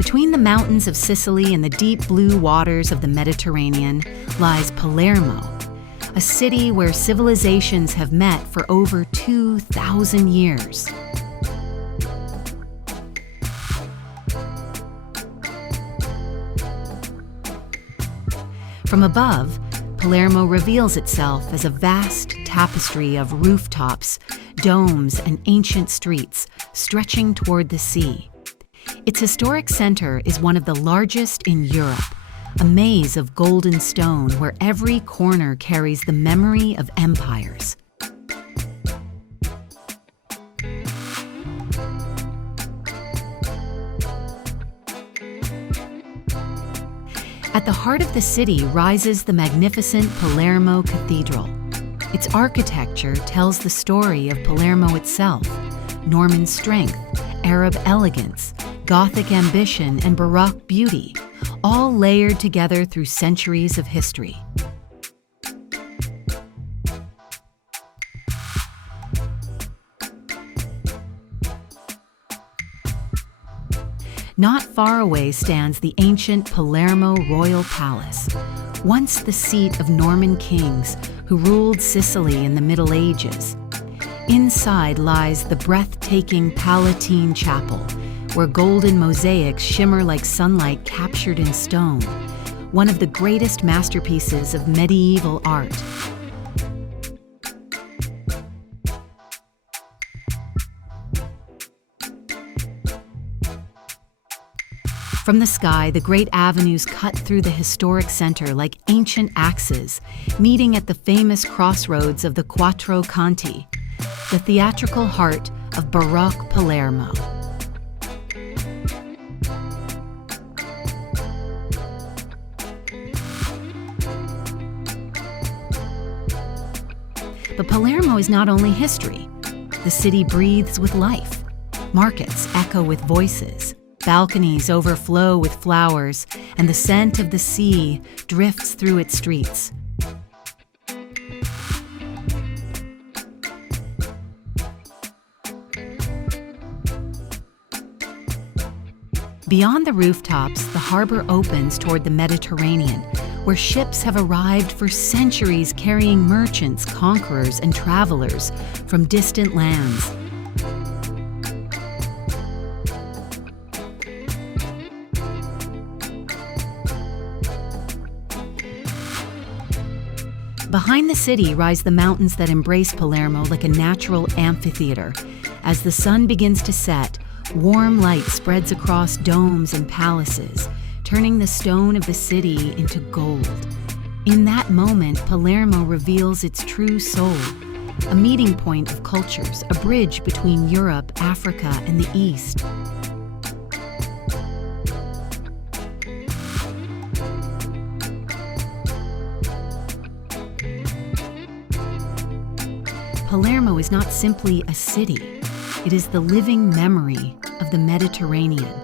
Between the mountains of Sicily and the deep blue waters of the Mediterranean lies Palermo, a city where civilizations have met for over 2,000 years. From above, Palermo reveals itself as a vast tapestry of rooftops, domes, and ancient streets stretching toward the sea. Its historic center is one of the largest in Europe, a maze of golden stone where every corner carries the memory of empires. At the heart of the city rises the magnificent Palermo Cathedral. Its architecture tells the story of Palermo itself: Norman strength, Arab elegance, Gothic ambition, and Baroque beauty, all layered together through centuries of history. Not far away stands the ancient Palermo Royal Palace, once the seat of Norman kings who ruled Sicily in the Middle Ages. Inside lies the breathtaking Palatine Chapel, where golden mosaics shimmer like sunlight captured in stone, one of the greatest masterpieces of medieval art. From the sky, the great avenues cut through the historic center like ancient axes, meeting at the famous crossroads of the Quattro Canti, the theatrical heart of Baroque Palermo. But Palermo is not only history. The city breathes with life. Markets echo with voices. Balconies overflow with flowers, and the scent of the sea drifts through its streets. Beyond the rooftops, the harbor opens toward the Mediterranean, where ships have arrived for centuries carrying merchants, conquerors, and travelers from distant lands. Behind the city rise the mountains that embrace Palermo like a natural amphitheater. As the sun begins to set, warm light spreads across domes and palaces, turning the stone of the city into gold. In that moment, Palermo reveals its true soul, a meeting point of cultures, a bridge between Europe, Africa, and the East. Palermo is not simply a city. It is the living memory of the Mediterranean,